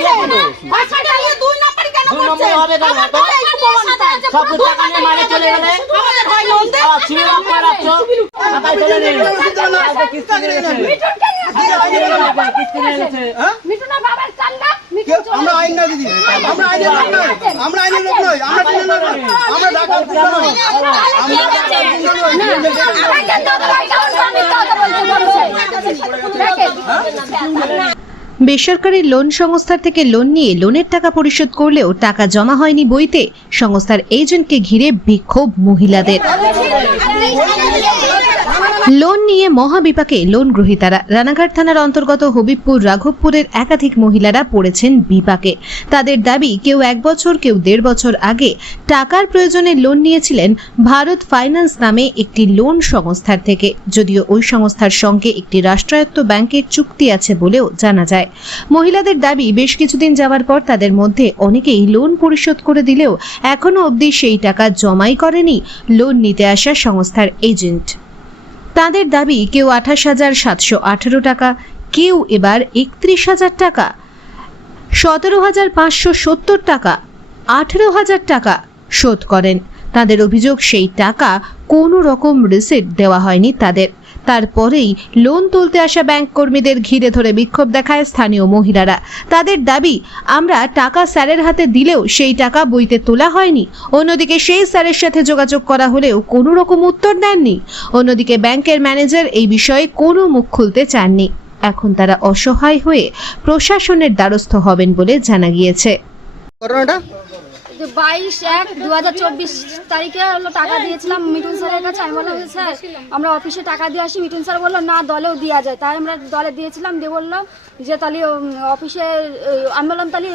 আমার নেই আমরা আইন না দিদি আমরা আইনের লোক নই আমরা আইনের লোক নই আমরা টিনের লোক নই আমরা ঢাকার নই তাহলে ঠিক আছে। বেসরকারি লোন সংস্থার থেকে লোন নিয়ে লোনের টাকা পরিশোধ করলেও টাকা জমা হয়নি বইতে। সংস্থার এজেন্টকে ঘিরে বিক্ষোভ মহিলাদের। লোন নিয়ে মহাবিপাকে লোন গ্রহীতারা। রানাঘাট থানার অন্তর্গত হবিবপুর রাঘবপুরের একাধিক মহিলারা পড়েছেন বিপাকে। তাদের দাবি, কেউ এক বছর, কেউ দেড় বছর আগে টাকার প্রয়োজনে লোন নিয়েছিলেন ভারত ফাইন্যান্স নামে একটি লোন সংস্থার থেকে। যদিও ওই সংস্থার সঙ্গে একটি রাষ্ট্রায়ত্ত ব্যাংকের চুক্তি আছে বলেও জানা যায়। মহিলাদের দাবি, বেশ কিছুদিন যাওয়ার পর তাদের মধ্যে অনেকেই লোন পরিশোধ করে দিলেও এখনও অবধি সেই টাকা জমাই করেনি লোন নিতে আসা সংস্থার এজেন্ট তাদের দাবি, কেউ আঠাশ হাজার সাতশো আঠেরো টাকা, কেউ এবার একত্রিশ হাজার টাকা, সতেরো হাজার পাঁচশো সত্তর টাকা, আঠেরো হাজার টাকা শোধ করেন। তাদের অভিযোগ, সেই টাকা কোনো রকম রিসিপ্ট দেওয়া হয়নি তাদের। তারপরেই লোন তুলতে আসা ব্যাংক কর্মীদের ঘিরে ধরে বিক্ষোভ দেখায় স্থানীয় মহিলারা। তাদের দাবি, আমরা টাকা স্যারের হাতে দিলেও সেই টাকা বইতে তোলা হয়নি। অন্যদিকে সেই স্যারের সাথে যোগাযোগ করা হলেও কোনো রকম উত্তর দেননি। অন্যদিকে ব্যাংকের ম্যানেজার এই বিষয়ে কোনো মুখ খুলতে চাননি। এখন তারা অসহায় হয়ে প্রশাসনের দ্বারস্থ হবেন বলে জানা গিয়েছে। বাইশ এক দু হাজার চব্বিশ তারিখে হলো টাকা দিয়েছিলাম মিঠুন স্যারের কাছে। আমি বললাম স্যার আমরা অফিসে টাকা দিয়ে আসি। মিঠুন স্যার বলল না দলেও দেওয়া যায়। তাই আমরা দলে দিয়েছিলাম দিয়ে বলল যে তাহলে অফিসে আমি বললাম তাহলে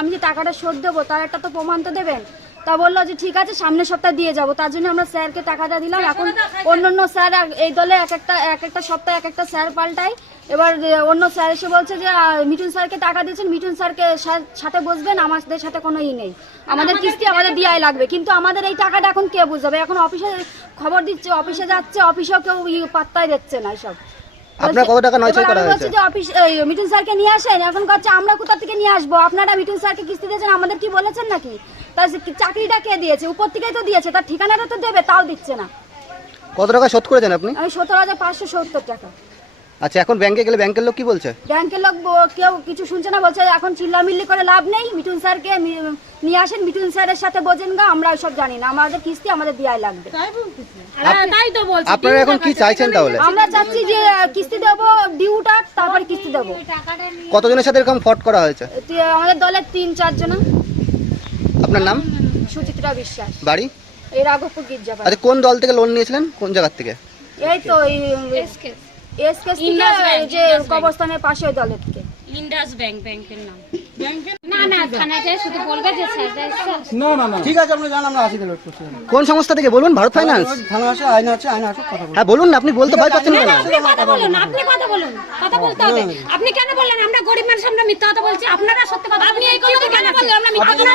আমি যে টাকাটা শোধ দেবো তার একটা তো প্রমাণ তো দেবেন? তা বলল যে ঠিক আছে সামনের সপ্তাহে দিয়ে যাব। তার জন্য আমরা স্যারকে টাকাটা দিলাম। এখন অন্য অন্য স্যার এই দলে এক একটা এক একটা সপ্তাহে এক একটা স্যার পাল্টায়। এবার অন্য স্যার এসে বলছে যে মিঠুন স্যারকে টাকা দিয়েছেন মিঠুন স্যারকে সাথে বসবেন আমাদের সাথে কোনো ই নেই। আমাদের কিস্তি আমাদের দিয়াই লাগবে। কিন্তু আমাদের এই টাকাটা এখন কে বুঝবে? এখন অফিসে খবর দিচ্ছে অফিসে যাচ্ছে অফিসেও কেউ ই পাত্তাই দিচ্ছে না সব আপনার কত টাকা নয়ছয় করা হয়েছে? যে অফিস মিঠুন স্যারকে নিয়ে আসেন? এখন কাছে আমরা কোথা থেকে নিয়ে আসব? আপনারা মিঠুন স্যারকে কিস্তি দিয়েছেন আমাদের কি বলেছেন নাকি? তার চাকরিটা কে দিয়েছে? উপর থেকেই তো দিয়েছে তার ঠিকানাটা তো দেবে তাও দিচ্ছে না। কত টাকা শোধ করেছেন আপনি? আমি সতেরো হাজার পাঁচশো সত্তর টাকা। আচ্ছা এখন ব্যাংকে গেলে ব্যাংকের লোক কি বলছে? ব্যাংকের লোক ব- কেউ কিছু শুনছে না বলছে এখন চিল্লামিল্লি করে লাভ নেই মিঠুন স্যারকে মি- নিয়ে আসেন মিঠুন স্যারের সাথে বোঝেন গা আমরা সব জানি না আমাদের কিস্তি আমাদের দেওয়াই লাগবে। আপনারা এখন কি চাইছেন তাহলে? আমরা চাচ্ছি যে আহ, কিস্তি দেবো ডিউটা তারপরে কিস্তি দেবো। কতজনের সাথে এরকম ফট করা হয়েছে? আমাদের দলের তিন চারজন। আপনার নাম? সুচিত্রা বিশ্বাস। বাড়ি? এই রাঘবপুর গির্জাপাড়া আচ্ছা কোন দল থেকে লোন নিয়েছিলেন? কোন জায়গা থেকে? এই তো এসকে থেকে যে কবরস্থানের পাশে ওই দলের থেকে। ইন্ডাস ব্যাংক ব্যাংকের নাম। না না থানায় শুধু বলবে যে স্যার স্যার ঠিক আছে আমরা জান আমরা আসি তাহলে। কোন সংস্থা থেকে বলুন? ভারত ফাইন্যান্স থানা আছে আইন আছে আইন আছে কথা বলুন। হ্যাঁ বলুন না আপনি বলতে ভয় পাচ্ছেন আপনি কথা বলুন আপনি কথা বলুন কথা বলতে হবে। আপনি কেন বললেন? আমরা গরিব মানুষ আমরা মিথ্যা কথা বলছি। আপনারা সত্যি কথা আপনি এই কথা কেন বললেন? আমরা মিথ্যা কথা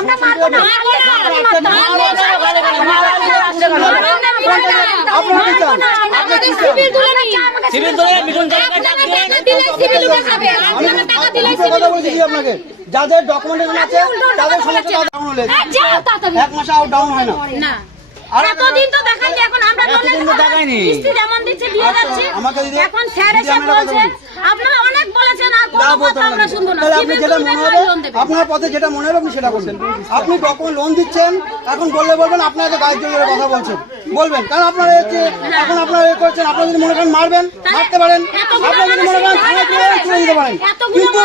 আমরা মারবো না। আপনি আপনারা কি চান? আপনারা কি চান সিভিল মিঠুন ডাক আমি দুটো কথা বলছি আপনাকে যাদের ডকুমেন্টেশন আছে তাদের সমস্ত ডাউন হলে এক মাস আউট ডাউন হয় না। না। এতদিন তো দেখাইনি এখন আমরা এতদিন তো দেখায়নি। কিস্তি যেমন দিচ্ছে দিয়ে যাচ্ছে এখন স্যার এসে বলছে আপনারা অনেক বলেছেন আর কোনো কথা আমরা শুনব না আপনি যেটা মনে হবে আপনার পথে যেটা মনে হবে আপনি সেটা করবেন আপনি ডকুমেন্ট লোন দিচ্ছেন এখন বললে বলবেন আপনার তো গায়ের জোরে কথা বলছেন বলবেন কারণ আপনারা হচ্ছে এখন আপনারা এ করছেন আপনারা যদি মনে করেন মারবেন মারতে পারেন আপনারা যদি মনে করেন যাবেন, চলে যেতে পারেন কিন্তু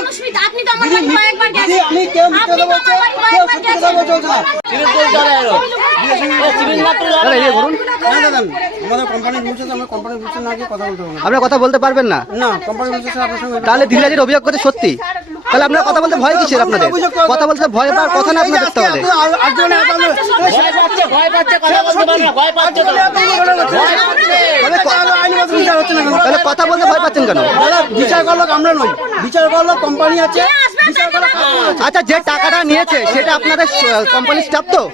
আপনি তো আমার বাড়ি কয়েকবার গেছেন। আমি কেউ মিথ্যে কথা বলছে কেউ সত্যি কথা বলছে না না আপনারা কথা বলতে পারবেন না। আপনার তাহলে ধীরাজের অভিযোগ করতে সত্যি? তাহলে আপনার কথা বলতে ভয় কিসের আপনাদের? কথা বলতে ভয় পাওয়ার কথা না আপনাদের তাহলে? পাচ্ছে ভয় পাচ্ছে কথা বলতে ভয় তাহলে। ক- আইনগত বিচার হচ্ছে না কেন? তাহলে কথা বলতে ভয় পাচ্ছেন কেন? বিচার করল আমরা নই। বিচার করল কোম্পানি আছে। আছে। আচ্ছা যে টাকাটা নিয়েছে সেটা আপনাদের কোম্পানির স্টাফ তো?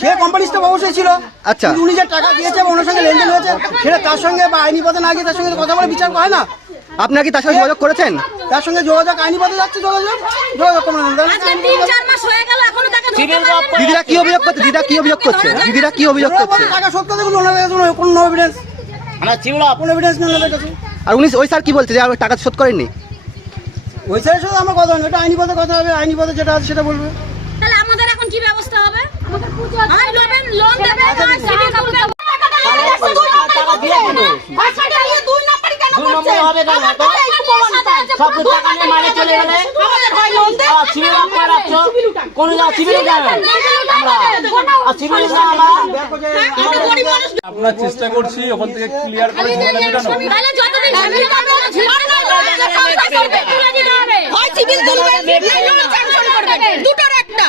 সে কোম্পানি স্টাফ অবশ্যই ছিল। আচ্ছা। উনি যে টাকা দিয়েছে ওনার সঙ্গে লেনদেন হয়েছে সেটা তার সঙ্গে বা আইনি পথে না গিয়ে তার সঙ্গে কথা বলে বিচার হয় না। আপনারা কি তার সাথে যোগাযোগ করেছেন? তার সঙ্গে যোগাযোগ আইনি পথে যাচ্ছে যোগাযোগ। হয়ে। দিদিরা কি অভিযোগ করছে? দিদিরা কি অভিযোগ করছে? দিদিরা কি অভিযোগ করছে? টাকা সত্য দেখুন ওনাদের কাছে কোনো- এভিডেন্স আমরা সিভিল কোনো এভিডেন্স নেই ওনাদের কাছে। আর উনি ওই স্যার কি বলছে যে টাকা শোধ করেননি? ওই সাইডের সাথে আমার কথা হবে এটা আইনি পথে কথা হবে আইনি পথে যেটা আছে সেটা বলবে। তাহলে আমাদের এখন কি ব্যবস্থা হবে? লোন লোন দেবে নয় নিয়ে চলে গেলে আর আমরা চেষ্টা করছি ওখান থেকে ক্লিয়ার করে ঝামেলা মেটানো তাহলে যতদিন সিভিল সিভিল তুলবে নাই লোন স্যাংশন করবে। দুটোর একটা।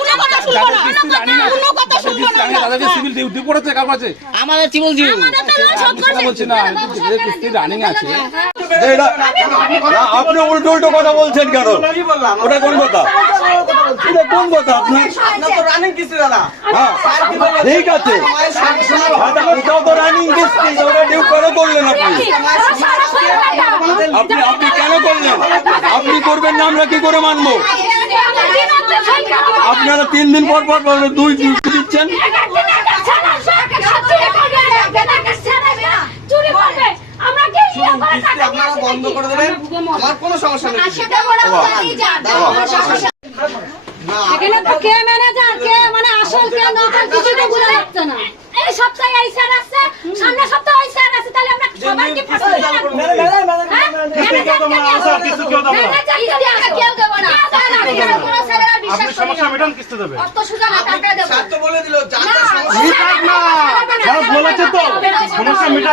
কোনো কথা শুনব না। কোনো কথা শুনব না। আমরা। তাদেরকে সিভিল ডিউটি পড়েছে কার কাছে? আমাদের সিভিল দিও আমাদের তো লোন কথা বলছি না যে কিস্তি রানিং আছে। আপনি উল্টো উল্টো কথা বলছেন কেন? ওটা কোন কথা? কোন কথা? হ্যাঁ, ঠিক আছে। আচ্ছা, রানিং ডিউ করলেন আপনি। আপনি আপনি কেন করলেন? আপনি করবেন না আমরা কি করে মানবো? আপনারা তিন দিন পর পর দুই দিচ্ছেন। আপনারা বন্ধ করে দেবেন। আমার কোনো সমস্যা নেই। এখানে তো কে ম্যানেজার কে মানে আসল কে নকল কিছু তো বোঝা যাচ্ছে না। এই সপ্তাহে এই স্যার আসছে সামনের সপ্তাহে ওই স্যার আসছে তাহলে আমরা সবাইকে ফাঁসি দেব কেউ দেবো না। কোনো স্যারেরা বিশ্বাস করি না। অত সোজা না, টাকা দেবো। তো বলে দিল না, বলেছে তো। সমস্যা মিটা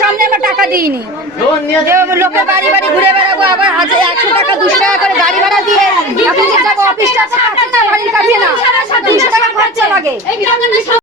সামনে আমার টাকা দিইনি। লোকে বাড়ি বাড়ি ঘুরে বেড়াবো আবার হাজার একশো টাকা দুশো টাকা করে গাড়ি ভাড়া দিয়ে অফিস অফিসটা আছে কাছে না বাড়ির কাছে না দুশো টাকা খরচা লাগে।